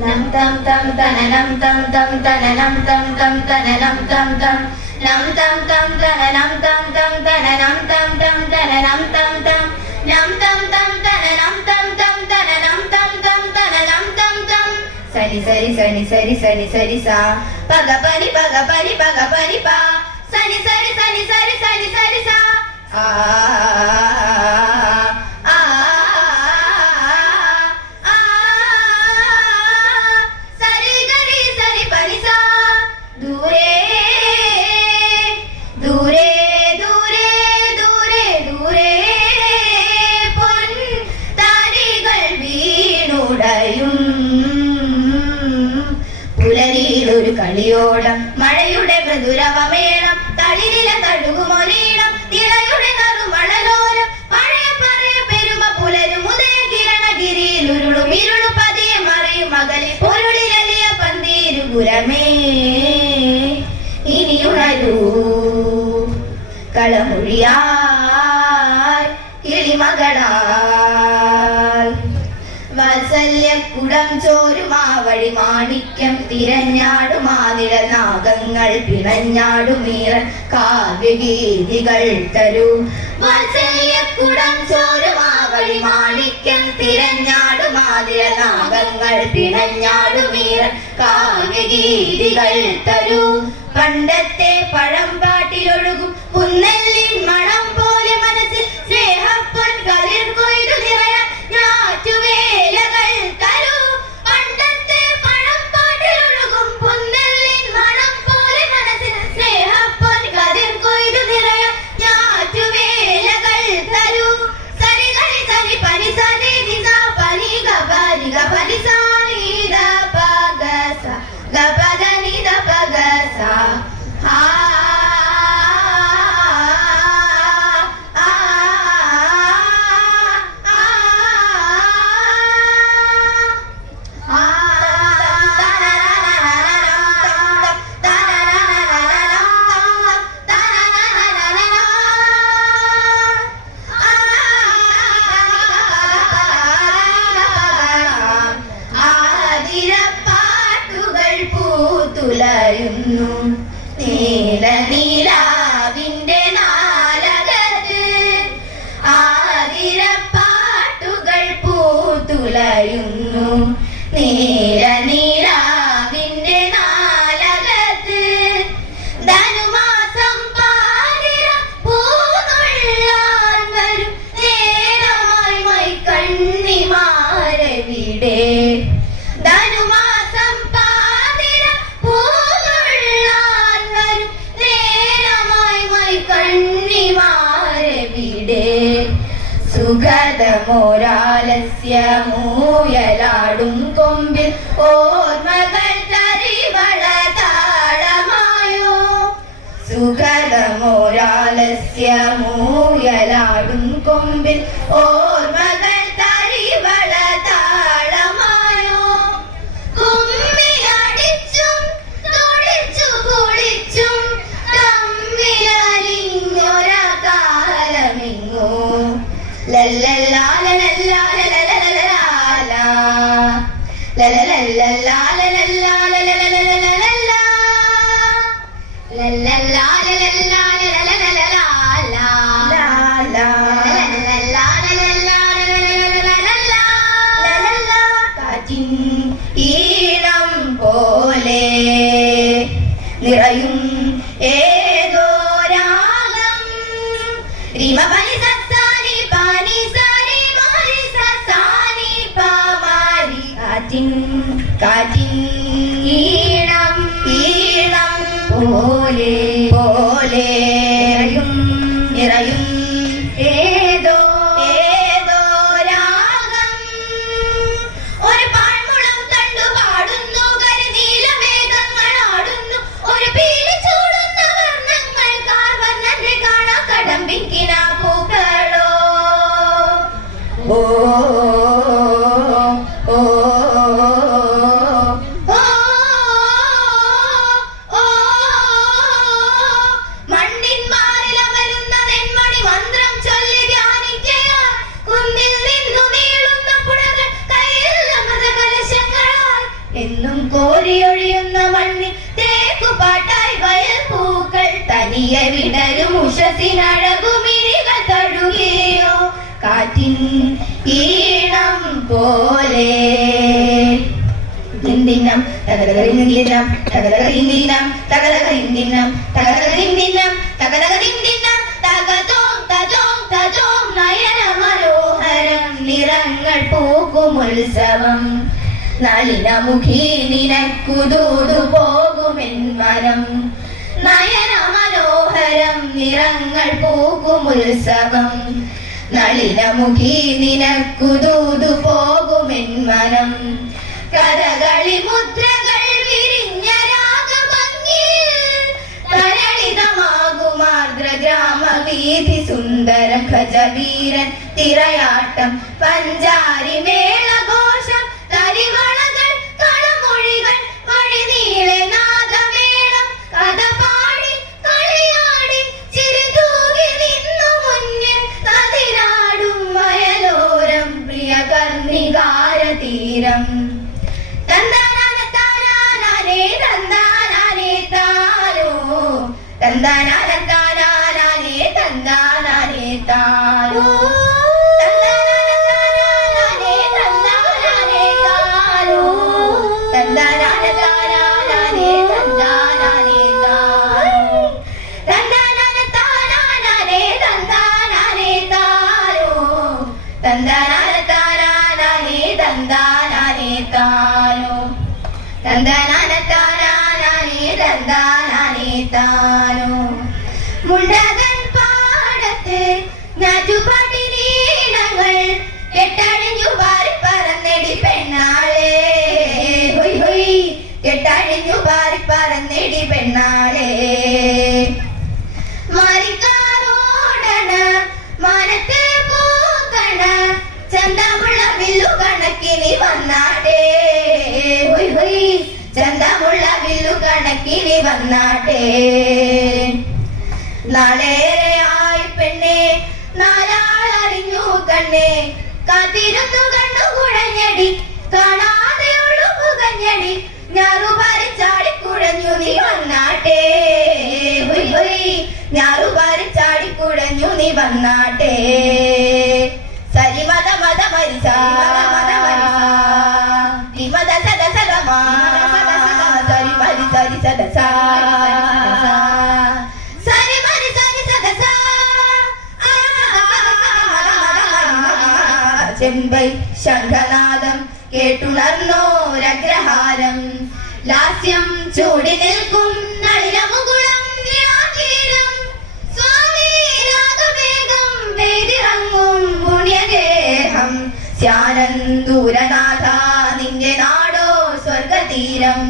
nam tam tam tananam tam tam tananam tam tam tananam tam tam nam tam tam tananam tam tam tananam tam tam tananam tam tam nam tam tam tananam tam tam tananam tam tam tananam tam tam sari sari sari sari sari sari sa paga pani pa sari sari sari sari sari sari sa പുലരിയിലൊരു കളിയോടം മഴയുടെ മൃദുരവമേളം തളിരില തഴുകുമൊരീണം തിളയുടെ നറുമണലോരം പഴയ പറയ പെരുമ പുലരും ഉദയ കിരണഗിരിയിൽ ഉരുളും ഇരുളു പതിയെ മറയും മകളെ പൊരുളിലലിയ പന്തീരുപുരമേ ഇനിയുണരൂ കളമൊഴിയായി കിളിമകളായി വാത്സല്യക്കുടം ചോരുമാ വഴി മാണിക്യം തിരഞ്ഞാടുമാ നിഴനാഗങ്ങൾ പിണഞ്ഞാടുമീറൻ കാവ്യഗീതികൾ തരൂ വാത്സല്യക്കുടം ചോരുമാ വഴി മാണിക്യം തിരഞ്ഞാടുമാ നിഴനാഗങ്ങൾ പിണഞ്ഞാടുമീറൻ കാവ്യഗീതികൾ തരൂ പണ്ടത്തെ പഴംപാട്ടിലൊഴുകും പുന്നെല്ലിൻ മണം പോലെ മനസ്സിൽ സ്നേഹപ്പൊൻ കതിർ കൊയ്തു നിറയാൻ ഞാറ്റുവേലകൾ തരൂ പണ്ടത്തെ പഴംപാട്ടിലൊഴുകും പുന്നെല്ലിൻ മണം പോലെ മനസ്സിൽ സ്നേഹപ്പൊൻ കതിർ കൊയ്തു നിറയാൻ ഞാറ്റുവേലകൾ തരൂ സരി ഗരി സരി പനി സരി നിസ പനി ഗപരി ഗപരി സാനി ദ പഗ സ ഗപദ നി ദ പഗ സ തുലയുന്നു നീല നീലാവിന്റെ നാലകത്ത് ആതിരപ്പാട്ടുകൾ പൂത്തുലയുന്നു നീല നീലാവിന്റെ നാലകത്ത് ധനുമാസം പാതിര പൂനുള്ളാൻ വരും നേരമായി മൈ കണ്ണിമാരവിടെ ധനുമാസം പാതിര പൂനുള്ളാൻ വരും നേരമായി മൈ കണ്ണിമാരവിടെ സുഗതമോരാലസ്യമൂയലാടും കൊമ്പിൽ ഓർമ്മകൾ തരിവള താളമായോ സുഗതമോരാലസ്യമൂയലാടും കൊമ്പിൽ ഓർമ്മകൾ തരിവള താളമായോ കുമ്മിയടിച്ചും തുടിച്ചു കുളിച്ചും തമ്മിലലിഞ്ഞൊര കാലമിങ്ങോ കാറ്റിൻ ഈണം പോലെ നിറയും ഏതോ രാഗം റിമപനി സസാനി പാനി സാരി മാരി സസാനി പാമാരി കാറ്റിൻ ഈണം പോലെ നിറയും ഏതോ രാഗം ഒരു പാഴ്മുളം തണ്ടു പാടുന്നു കരിനീലമേഘങ്ങൾ ആടുന്നു ഒരു പീലി ചൂടുന്ന വർണ്ണങ്ങൾ കാർവർണ്ണന്റെ കാണാ കടമ്പിൻ കിനാപ്പൂക്കളോ ഓ മണ്ണിൻ കോരിയൊഴിയുന്ന മണ്ണിൽ തേക്കുപാട്ടായി വയൽ പൂക്കൾ തനിയെ വിടരും ഉഷസിനഴകുമിഴികൾ തഴുകിയോ കാറ്റിൻ ഈണം പോലെ. ദിന്ദിനം തകതകദിന്ദിനം തകതകദിന്ദിനം തകതകദിന്ദിനം തകതകദിന്ദിനം തകതകദിന്ദിനം തകതോം തജോം തജോം നയന മനോഹരം നിറങ്ങൾ പൂക്കും ഉത്സവം. നളിനമുഖി നിനക്കുതൂതു പോകുമെൻ മനം നയന മനോഹരം നിറങ്ങൾ പൂക്കും ഉത്സവം. നളിനമുഖി നിനക്കുതൂതു പോകുമെൻ മനം. കഥകളി മുദ്രകൾ വിരിഞ്ഞ രാഗഭംഗിയിൽ തരളിതമാകുമാർദ്ര ഗ്രാമവീഥി സുന്ദരം ഖജവീരൻ തിറയാട്ടം പഞ്ചാരി മേളഘോഷം തരിവളകൾ കളമൊഴികൾ വഴിനീളെ നാദമേളം കഥ പാടി കളിയാടി ചിരിതൂകി നിന്നു മുന്നിൽ കതിരാടും വയലോരം പ്രിയ കർണികാര തീരം. തന്താനാനെ തന്താനാനെ താനോ തന്താനാനെ താനാനെ തന്താനാനെ താനോ തന്താനാനെ തന്താനാനെ താനോ തന്താനാനെ തന്താനാനെ താനോ തന്താനാനെ താനാനെ തന്താനാനെ താനോ തന്താനാനെ താനാനെ തന്താനാനെ താനോ തന്താനാനെ താനാനെ തന്താനാനെ താനോ. മുണ്ടകൻ പാടത്ത് ഞാറ്റുപാട്ടിനീണങ്ങൾ കെട്ടഴിഞ്ഞു പാറി പറന്നെടി പെണ്ണാളെ ഹൊയ് ഹൊയ് കെട്ടഴിഞ്ഞു പാറി പറന്നെടി പെണ്ണാളെ. മാറിക്കാറോടണ മാനത്തെ പൂക്കണ ചന്തമുള്ള വില്ലു കണക്കിനി വന്നാട്ടെ ഹൊയ് ഹൊയ് ചന്തമുള്ള വില്ലു കണക്കിനി വന്നാട്ടെ. നാളേറെയായി പെണ്ണെ നാലാളറിഞ്ഞു കണ്ണെ കാത്തിരുന്നു കണ്ണു കുഴഞ്ഞടി കാണാതെയുള്ളു പുകഞ്ഞടി ഞാറുപാരി ചാടിക്കുഴഞ്ഞു നീ വന്നാട്ടെ ഹൊയ് ഹൊയ് ഞാറുപാരി ചാടിക്കുഴഞ്ഞു നീ വന്നാട്ടെ. സരിമത മത മരിസ വിമത സദ സദമാ സരി മരി സരി സദസ സരി മരി സരി സദസ ചെമ്പൈ ശംഖനാദം കേട്ടുണർന്നോരഗ്രഹാരം ലാസ്യം ചൂടി നിൽക്കും നളിനമുകുളം യാഗീരം സ്വാമി രാഗവേഗം വേദിറങ്ങും പുണ്യഗേഹം സ്യാനന്ദൂരനാഥ നിന്റെ നാടോ സ്വർഗതീരം